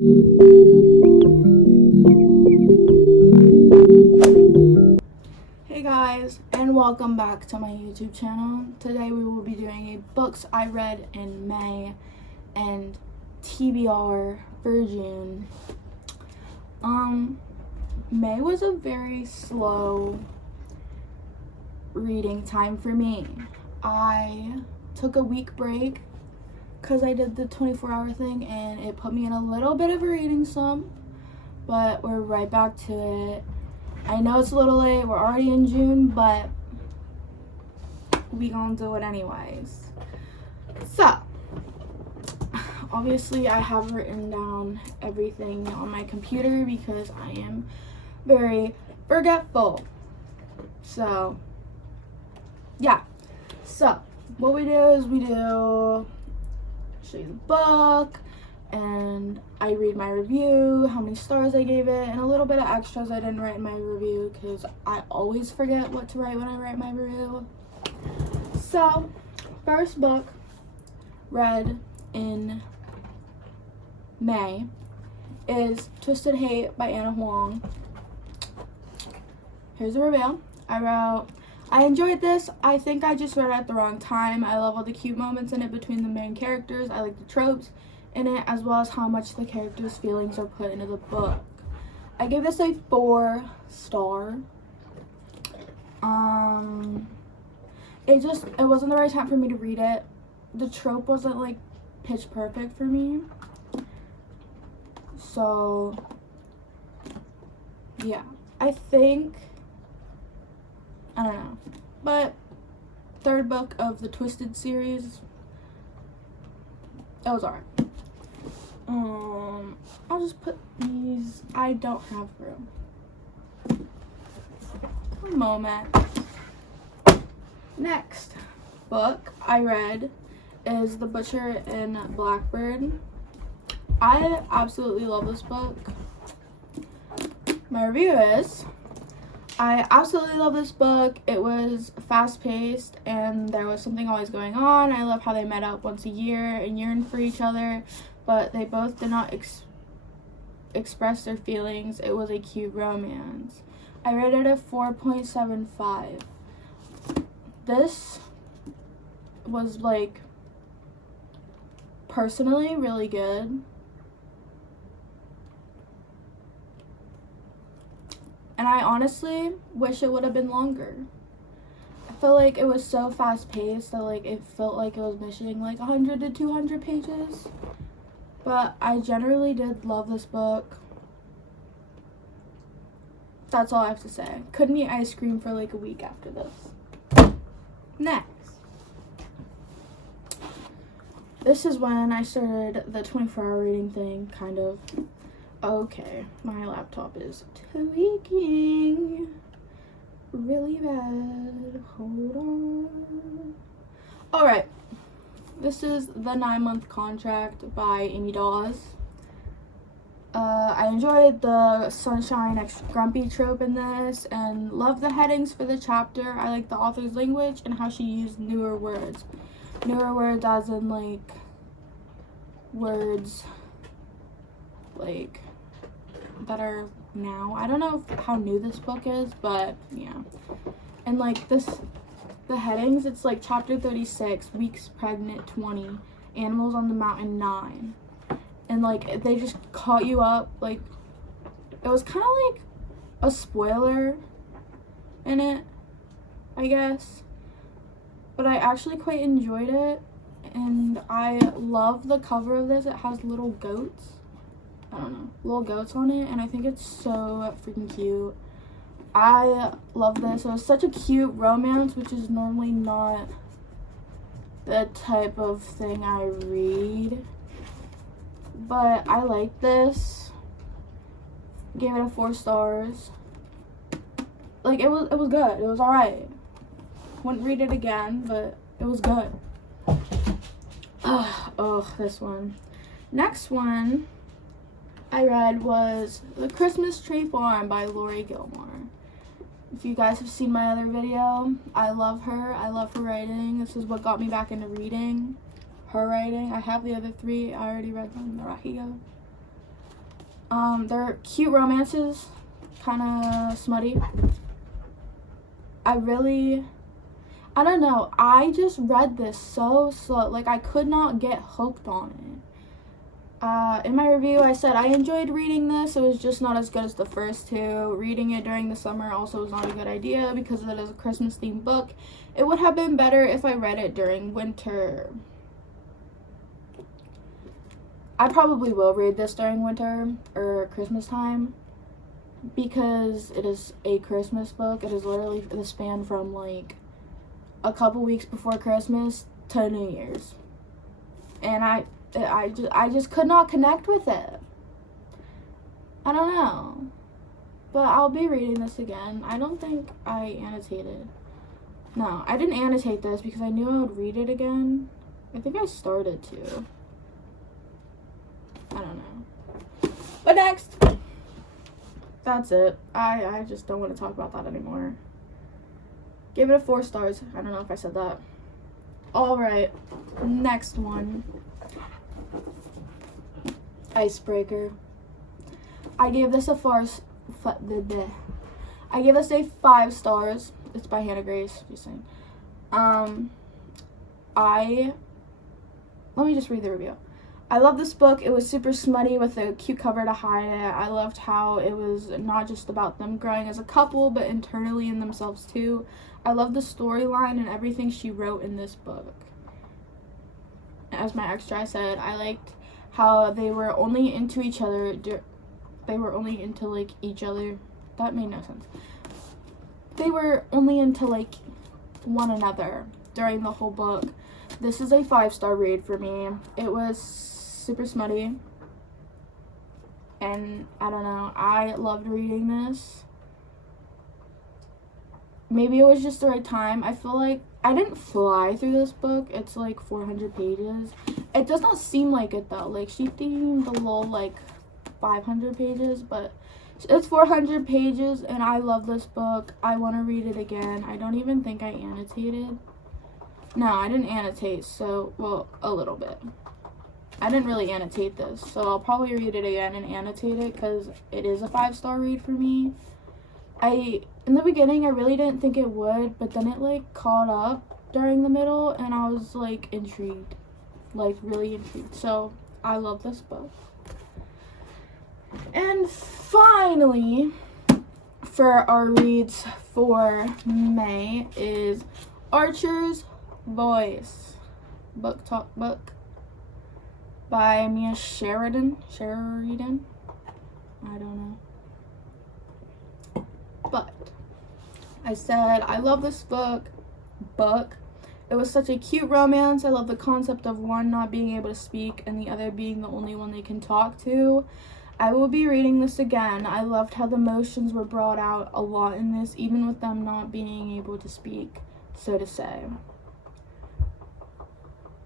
Hey guys, and welcome back to my YouTube channel. Today we will be doing a books I read in May and TBR for June. May was a very slow reading time for me. I took a week break because I did the 24-hour thing and it put me in a little bit of a reading slump, but we're right back to it. I know it's a little late, we're already in June, but we gonna do it anyways. So, obviously I have written down everything on my computer because I am very forgetful. So, yeah. So, what we do is show you the book, and I read my review, how many stars I gave it, and a little bit of extras I didn't write in my review because I always forget what to write when I write my review. So, first book read in May is Twisted Hate by Anna Huang. Here's the review. I enjoyed this. I think I just read it at the wrong time. I love all the cute moments in it between the main characters. I like the tropes in it, as well as how much the characters' feelings are put into the book. I give this a 4-star. It wasn't the right time for me to read it. The trope wasn't like pitch perfect for me. So yeah, I don't know. But third book of the Twisted series, it was alright. I'll just put these. I don't have room. A moment. Next book I read is The Butcher and Blackbird. I absolutely love this book. My review is, I absolutely love this book. It was fast-paced and there was something always going on. I love how they met up once a year and yearned for each other, but they both did not express their feelings. It was a cute romance. I rated it a 4.75. This was like personally really good. And I honestly wish it would have been longer. I feel like it was so fast-paced that like it felt like it was missing like 100 to 200 pages. But I generally did love this book. That's all I have to say. Couldn't eat ice cream for like a week after this. Next. This is when I started the 24-hour reading thing, kind of. Okay, my laptop is tweaking really bad. Hold on. Alright, this is The 9-Month Contract by Amy Dawes. I enjoyed the sunshine x grumpy trope in this and love the headings for the chapter. I like the author's language and how she used newer words. Newer words as in like words like that are now. I don't know how new this book is, but yeah. And like the headings, it's like chapter 36, weeks pregnant 20, animals on the mountain 9. And like they just caught you up. Like it was kind of like a spoiler in it, I guess. But I actually quite enjoyed it. And I love the cover of this. It has little goats. I don't know, little goats on it, and I think it's so freaking cute. I love this. It was such a cute romance, which is normally not the type of thing I read, but I like this. Gave it a 4 stars. Like it was good. It was alright. Wouldn't read it again, but it was good. Oh, this one. Next one I read was The Christmas Tree Farm by Lori Gilmore. If you guys have seen my other video, I love her. I love her writing. This is what got me back into reading her writing. I have the other 3. I already read them. The Rahigo. They're cute romances, kind of smutty. I don't know, I just read this so slow. Like, I could not get hooked on it. In my review, I said I enjoyed reading this. It was just not as good as the first two. Reading it during the summer also was not a good idea because it is a Christmas-themed book. It would have been better if I read it during winter. I probably will read this during winter or Christmas time because it is a Christmas book. It is literally the span from like a couple weeks before Christmas to New Year's. And I just could not connect with it. I don't know. But I'll be reading this again. I don't think I annotated. No, I didn't annotate this because I knew I would read it again. I think I started to. I don't know. But next. That's it. I just don't want to talk about that anymore. Give it a 4 stars. I don't know if I said that. Alright. Next one. Icebreaker. I gave this a 5 stars. It's by Hannah Grace. Just saying. Let me just read the review. I love this book. It was super smutty with a cute cover to hide it. I loved how it was not just about them growing as a couple, but internally in themselves too. I love the storyline and everything she wrote in this book. As my extra, I said I liked how they were only into each other. They were only into like each other. That made no sense. They were only into like one another during the whole book. This is a 5-star read for me. It was super smutty. And I don't know, I loved reading this. Maybe it was just the right time. I feel like I didn't fly through this book. It's like 400 pages. It does not seem like it though. Like she themed a little like 500 pages, but it's 400 pages and I love this book. I want to read it again. I don't even think I annotated. No, I didn't annotate, so, well, a little bit. I didn't really annotate this, so I'll probably read it again and annotate it because it is a 5-star read for me. In the beginning, I really didn't think it would, but then it, like, caught up during the middle, and I was, like, intrigued. Like, really intrigued. So, I love this book. And finally, for our reads for May is Archer's Voice, Book Talk Book by Mia Sheridan. I don't know. But I said I love this book. It was such a cute romance. I love the concept of one not being able to speak and the other being the only one they can talk to. I will be reading this again. I loved how the emotions were brought out a lot in this, even with them not being able to speak, so to say.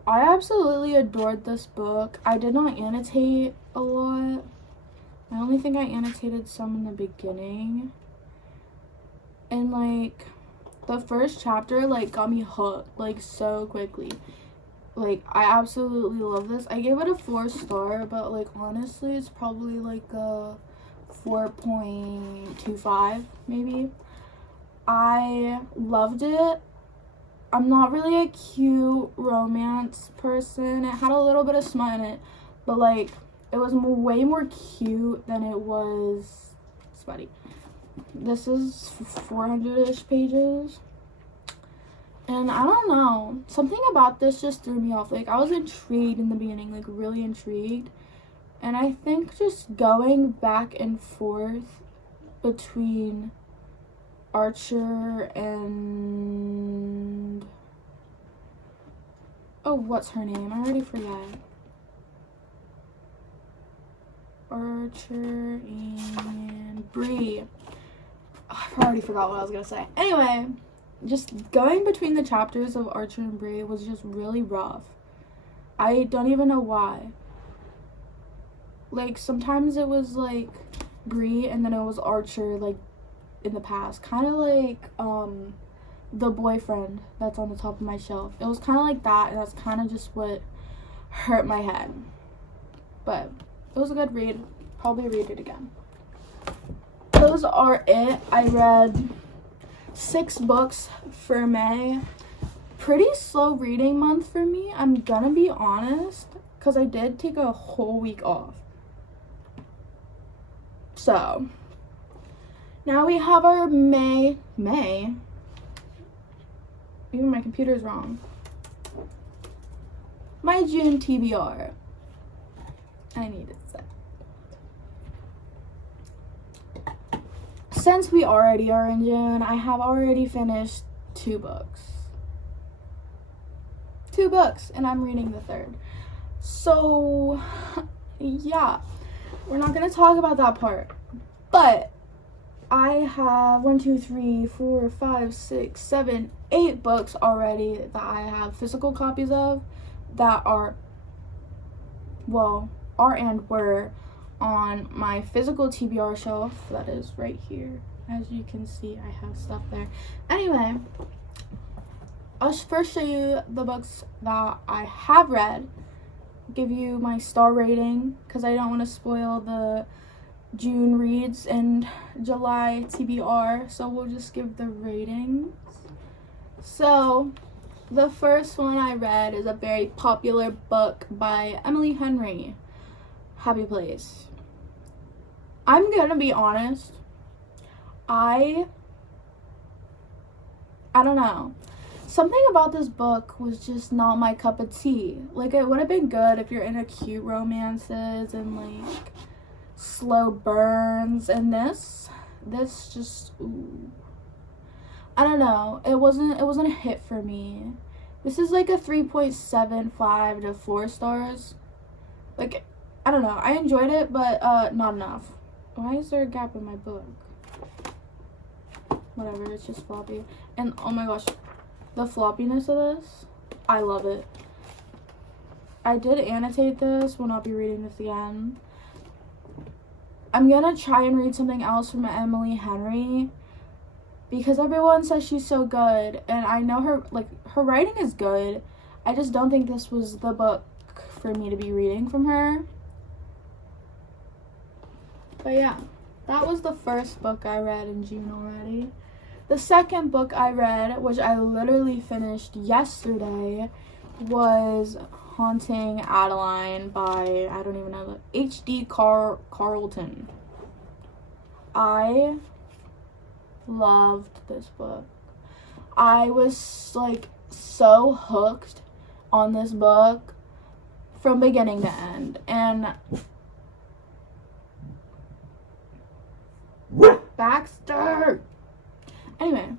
I absolutely adored this book. I did not annotate a lot. I only think I annotated some in the beginning. And, like, the first chapter, like, got me hooked, like, so quickly. Like, I absolutely love this. I gave it a 4-star, but, like, honestly, it's probably, like, a 4.25, maybe. I loved it. I'm not really a cute romance person. It had a little bit of smut in it, but, like, it was way more cute than it was smutty. This is 400-ish pages. And I don't know. Something about this just threw me off. Like, I was intrigued in the beginning, like, really intrigued. And I think just going back and forth between Archer and... oh, what's her name? I already forgot. Archer and Bree. Oh, I already forgot what I was going to say. Anyway, just going between the chapters of Archer and Bree was just really rough. I don't even know why. Like, sometimes it was, like, Bree and then it was Archer, like, in the past. Kind of like, the boyfriend that's on the top of my shelf. It was kind of like that, and that's kind of just what hurt my head. But it was a good read. probably read it again. Those are it. I read 6 books for May. Pretty slow reading month for me, I'm gonna be honest, because I did take a whole week off. So, now we have our May, even my computer's wrong. My June TBR. I need it set. Since we already are in June, I have already finished 2 books. 2 books, and I'm reading the 3rd. So, yeah, we're not going to talk about that part. But I have 1, 2, 3, 4, 5, 6, 7, 8 books already that I have physical copies of that are and were on my physical TBR shelf. That is right here. As you can see, I have stuff there. Anyway, I'll first show you the books that I have read, give you my star rating, because I don't want to spoil the June reads and July TBR, so we'll just give the ratings. So, the first one I read is a very popular book by Emily Henry, Happy Place. I'm gonna be honest, I don't know. Something about this book was just not my cup of tea. Like, it would have been good if you're into cute romances and, like, slow burns, and this just, ooh. I don't know. It wasn't a hit for me. This is like a 3.75 to 4 stars. Like, I don't know. I enjoyed it, but not enough. Why is there a gap in my book? Whatever, it's just floppy. And oh my gosh, the floppiness of this, I love it. I did annotate this. Will not be reading this again. I'm gonna try and read something else from Emily Henry, because everyone says she's so good, and I know her writing is good. I just don't think this was the book for me to be reading from her. But yeah, that was the first book I read in June already. The second book I read, which I literally finished yesterday, was Haunting Adeline by, I don't even know, H.D. Carlton. I loved this book. I was like so hooked on this book from beginning to end. And Baxter! Anyway,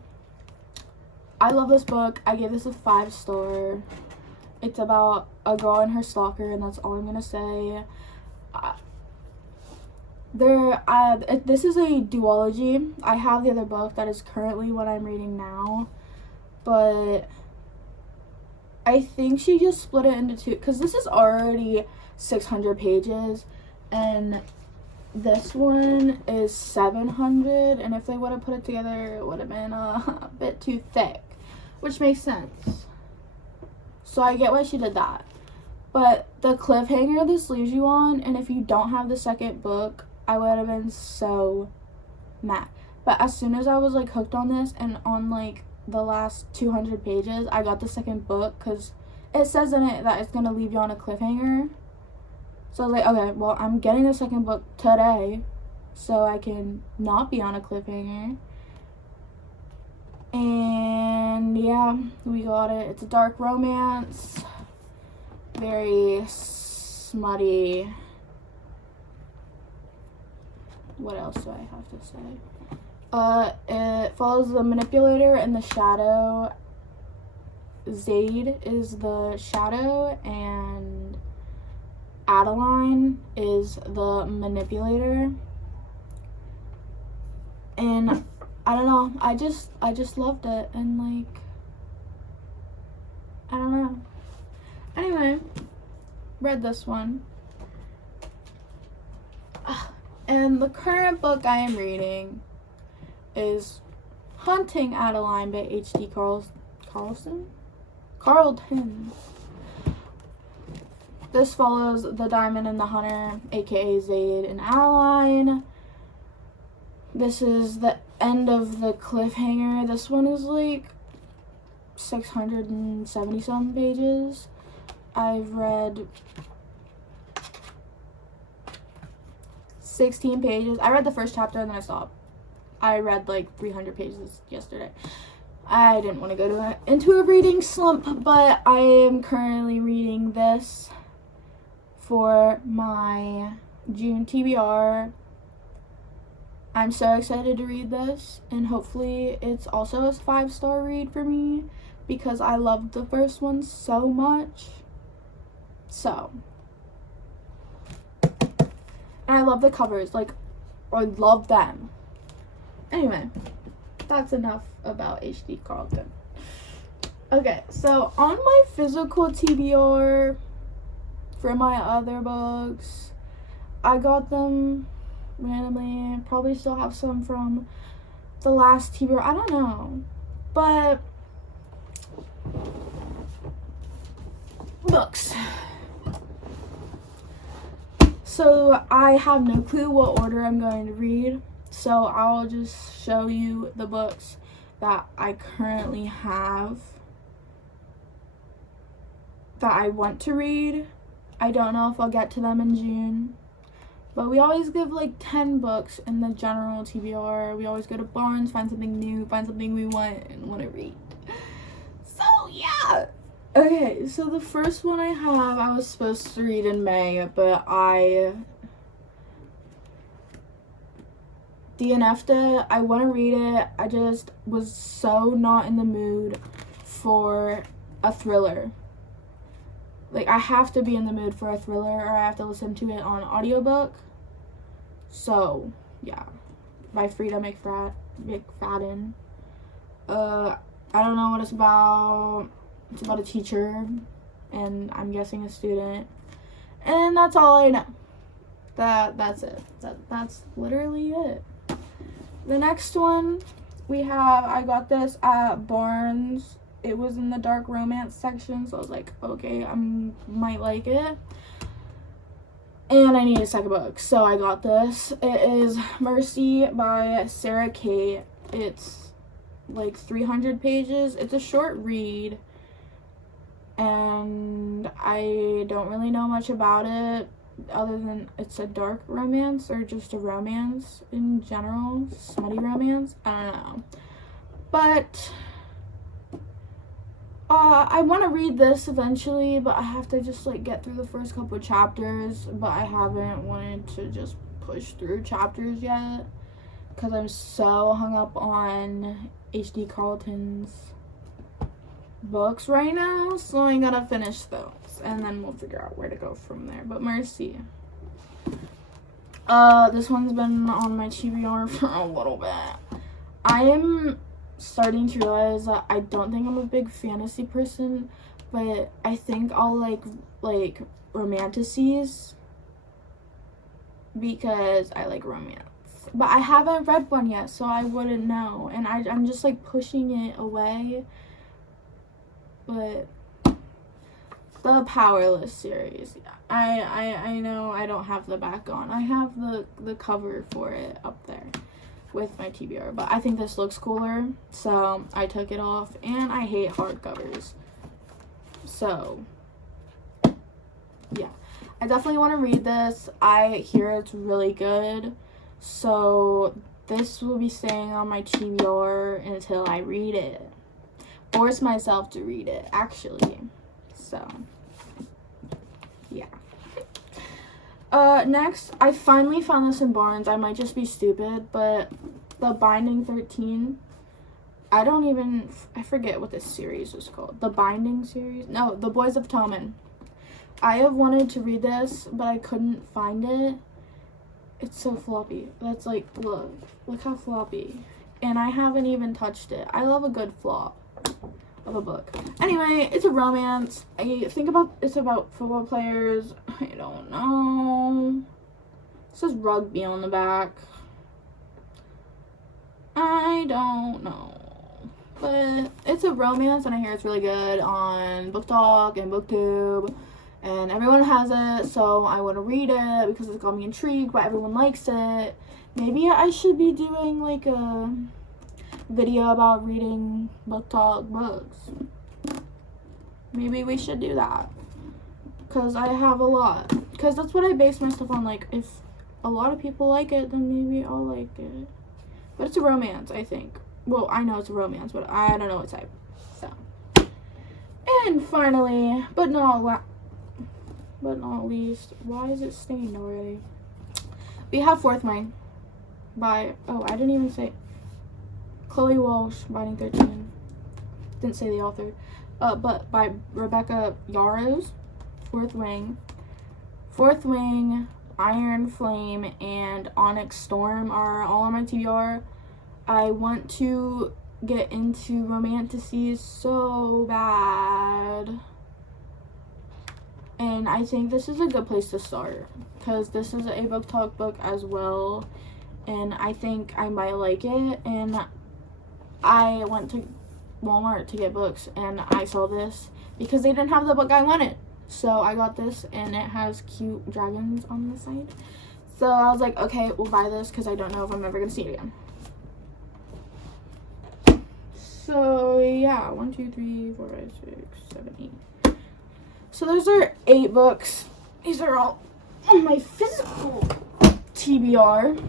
I love this book. I gave this a 5-star. It's about a girl and her stalker, and that's all I'm gonna say. This is a duology. I have the other book that is currently what I'm reading now, but I think she just split it into 2, because this is already 600 pages, and this one is 700, and if they would have put it together, it would have been a bit too thick, which makes sense. So I get why she did that. But the cliffhanger this leaves you on, and if you don't have the second book, I would have been so mad. But as soon as I was like hooked on this, and on like the last 200 pages, I got the second book, because it says in it that it's going to leave you on a cliffhanger. So I was like, okay, well, I'm getting the second book today, so I can not be on a cliffhanger. And yeah, we got it. It's a dark romance, very smutty. What else do I have to say? It follows the manipulator and the shadow. Zaid is the shadow, and Adeline is the manipulator. And I don't know, I just loved it, and like, I don't know. Anyway, read this one. And the current book I am reading is Haunting Adeline by H.D. Carlton. this follows the Diamond and the Hunter, aka Zayd and Adeline. This is the end of the cliffhanger. This one is like 670 some pages. I've read 16 pages. I read the first chapter and then I stopped. I read like 300 pages yesterday. I didn't want to go into a reading slump, but I am currently reading this for my June TBR. I'm so excited to read this, and hopefully it's also a 5-star read for me because I loved the first one so much. So, and I love the covers, like, I love them. Anyway, that's enough about HD Carlton. Okay, so on my physical TBR for my other books, I got them randomly. Probably still have some from the last TBR. I don't know. But books. So I have no clue what order I'm going to read. So I'll just show you the books that I currently have that I want to read. I don't know if I'll get to them in June. But we always give like 10 books in the general TBR. We always go to Barnes, find something new, find something we want and want to read. So yeah. Okay, so the first one I have, I was supposed to read in May, but I DNF'd it. I want to read it. I just was so not in the mood for a thriller. Like, I have to be in the mood for a thriller or I have to listen to it on audiobook. So, yeah. By Frida McFadden. I don't know what it's about. It's about a teacher. And I'm guessing a student. And that's all I know. That's it. That's literally it. The next one we have, I got this at Barnes. It was in the dark romance section, so I was like, okay, I might like it. And I need a second book, so I got this. It is Mercy by Sarah Kate. It's like 300 pages. It's a short read, and I don't really know much about it other than it's a dark romance or just a romance in general, smutty romance. I don't know. But I want to read this eventually, but I have to just like get through the first couple chapters, but I haven't wanted to just push through chapters yet because I'm so hung up on HD Carlton's books right now, so I gotta finish those and then we'll figure out where to go from there. But Mercy, this one's been on my TBR for a little bit. I am starting to realize that I don't think I'm a big fantasy person, but I think I'll like romanticies because I like romance. But I haven't read one yet, so I wouldn't know, and I'm just like pushing it away. But the Powerless series, I know I don't have the back on. I have the cover for it up there with my TBR, but I think this looks cooler, so I took it off, and I hate hardcovers. So yeah, I definitely want to read this. I hear it's really good, so this will be staying on my TBR until I read it. Force myself to read it, actually. So yeah. Next, I finally found this in Barnes. I might just be stupid, but The Binding 13. I forget what this series is called. The Binding series? No, The Boys of Tommen. I have wanted to read this, but I couldn't find it. It's so floppy. That's like, look how floppy. And I haven't even touched it. I love a good flop of a book. Anyway, it's a romance. It's about football players. I don't know. It says rugby on the back. I don't know. But it's a romance, and I hear it's really good on Book Talk and BookTube and everyone has it, so I want to read it because it's got me intrigued, but everyone likes it. Maybe I should be doing like a video about reading book talk books. Maybe we should do that, because I have a lot, because that's what I base my stuff on. Like, if a lot of people like it, then maybe I'll like it. But it's a romance, I think. Well, I know it's a romance, but I don't know what type. So, and finally, but not least, why is it stained already? We have Fourth Wing by, oh, I didn't even say, Chloe Walsh, Binding 13. Didn't say the author. But by Rebecca Yarros. Fourth Wing, Iron Flame, and Onyx Storm are all on my TBR. I want to get into romantices so bad, and I think this is a good place to start, because this is a book talk book as well, and I think I might like it. And I went to Walmart to get books, and I saw this because they didn't have the book I wanted. So I got this, and it has cute dragons on the side. So I was like, okay, we'll buy this, because I don't know if I'm ever going to see it again. So yeah, 1, 2, 3, 4, 5, 6, 7, 8. So those are 8 books. These are all on my physical TBR.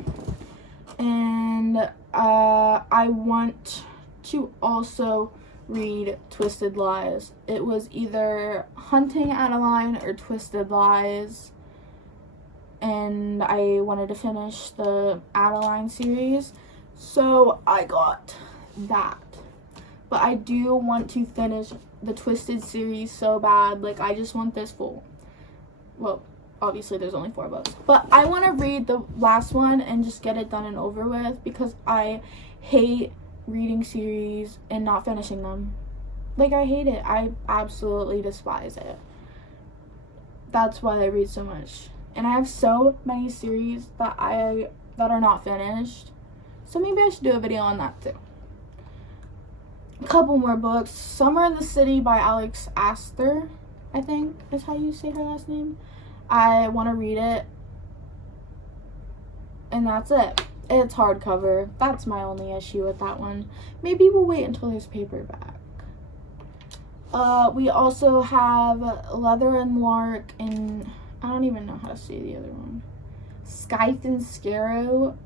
And I want to also read Twisted Lies. It was either Hunting Adeline or Twisted Lies, and I wanted to finish the Adeline series, so I got that. But I do want to finish the Twisted series so bad. Like, I just want this full. Well, obviously there's only 4 books, but I want to read the last one and just get it done and over with, because I hate reading series and not finishing them. Like, I hate it. I absolutely despise it. That's why I read so much. And I have so many series that are not finished. So maybe I should do a video on that too. A couple more books. Summer in the City by Alex Astor, I think is how you say her last name. I want to read it. And that's it. It's hardcover. That's my only issue with that one. Maybe we'll wait until there's paperback. We also have Leather and Lark, and I don't even know how to say the other one. Scythe and Sparrow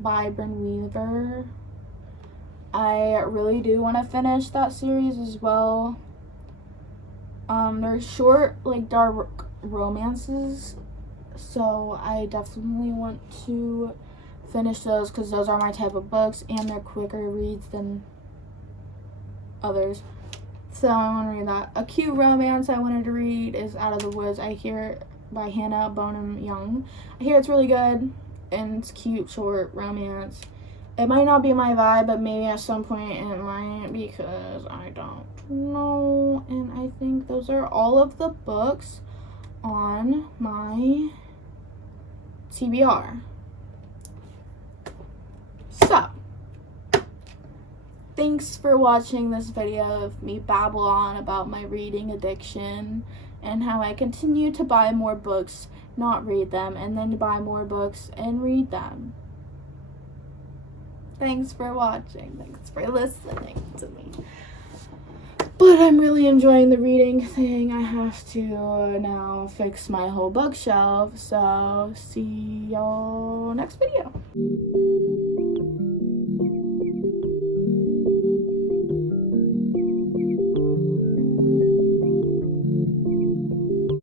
by Bryn Weaver. I really do want to finish that series as well. They're short, like, dark romances, so I definitely want to finish those, because those are my type of books, and they're quicker reads than others. So I want to read that. A cute romance I wanted to read is Out of the Woods, I hear, by Hannah Bonham Young. I hear it's really good, and it's cute, short romance. It might not be my vibe, but maybe at some point it might, because I don't know. And I think those are all of the books on my TBR. So, thanks for watching this video of me babble on about my reading addiction and how I continue to buy more books, not read them, and then buy more books and read them. Thanks for watching. Thanks for listening to me. But I'm really enjoying the reading thing. I have to now fix my whole bookshelf. So see y'all next video.